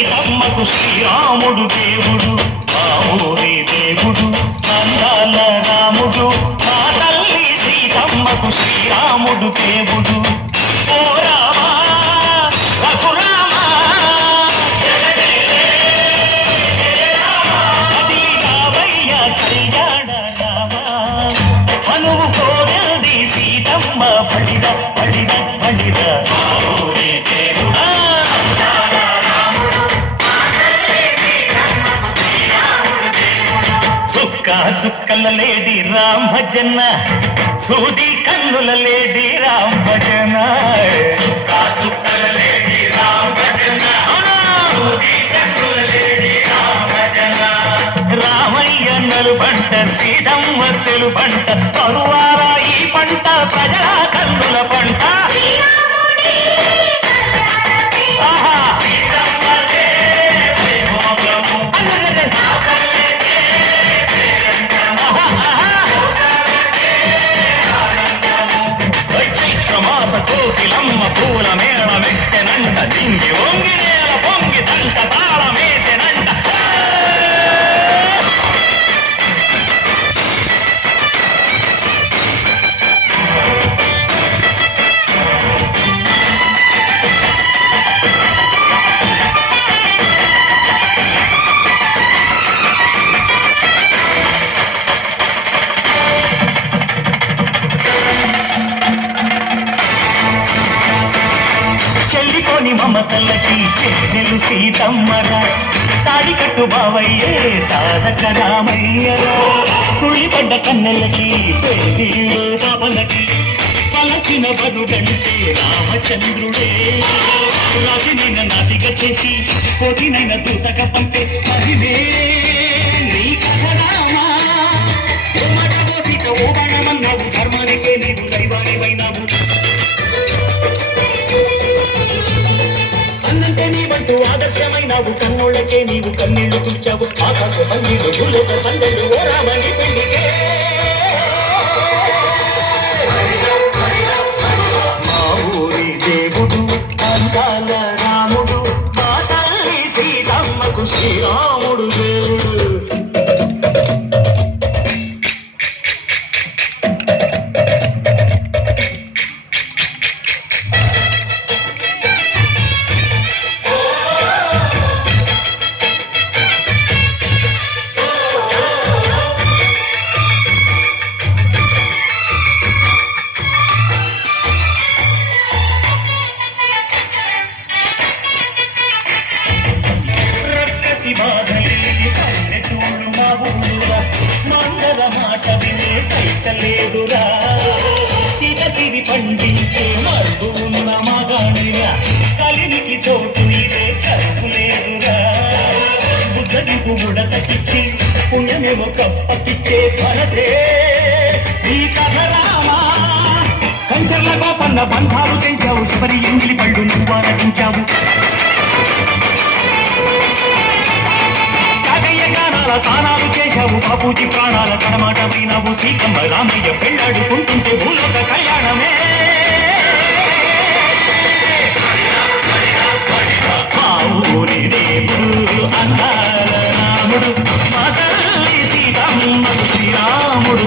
సీతమ్మకు శ్రీరాముడు దేవుడు మా ఊరి దేవుడు అందాల రాముడు మా తల్లి సీతమ్మకు శ్రీరాముడు దేవుడు ఓ రామా రఘురామా అది రావయ్య కళ్యాణ రామా మనువు కోరది సీతమ్మ పడిద పడిద పడిద చుక్కల లేడి రామ్ భజన సూది కన్నుల లేడి రామ్ భజన చుక్కల లేడి రామ్ భజన సూది కన్నుల లేడి రామ్ భజన రామయ్య నలుబంట సీతమ్మ తెలుబంట కరువారా ఈ పంట ప్రజల కన్నుల పంట కోకిలమ్మ పూల మేళ మెట్టెనంట దింగి వంగి నేల పొంగి తంట తాళమేసెనంట మమతల్లకి చెల్లెలు సీతమ్మరా తాడికట్టు బావయ్యే తారక రామయ్యరా కుళ్ళిపడ్డ కన్నెలకి పెళ్ళిళ్ళు బాబలకి పలచిన బదుడంటే రామచంద్రుడే రాజునైన నాటిగా చేసి కోటినైన దూతక పంపే మహిళే నీ కథ రామా ఓ మాట ఓ సీత ఓ బాణమన్నావు ధర్మానికే నీవు దైవానివైనావు నీవంటూ ఆదర్శమైనావు కన్నోళ్ళకే నీవు కన్నీళ్లు తుడిచావు ఆకాశ మన్నీళ్ళు భూలోక సందళ్ళు ఓ రామని పెళ్లికే మా ఊరి దేవుడు అందాల రాముడు మా తల్లి సీతమ్మకు శ్రీరాముడు దేవుడు మందర మాట వినే కైతలేదురా సీత సిరి పండించే మరుగు ఉన్న మగాణిరా కలినికి చోటు నీదే కరుపులేదురా బుద్ధదిపు ఉడతకిచ్చి పుణ్యమేమో కప్పకిచ్చే ఫలదే ఈ కథ రామా కంచర్ల గోపన్న బంధాలు తెంచావు శబరి ఎంగిలి పళ్ళు నువ్వు ఆరగించావు తానాలు చేశావు బాపూజీ ప్రాణాల కడమాట వినావు సీతమ్మ రామయ్య పెళ్ళాడుకుంటుంటే భూలోక కళ్యాణమే మా ఊరి దేవుడు అందాల రాముడు మా తల్లి సీతమ్మకు శ్రీరాముడు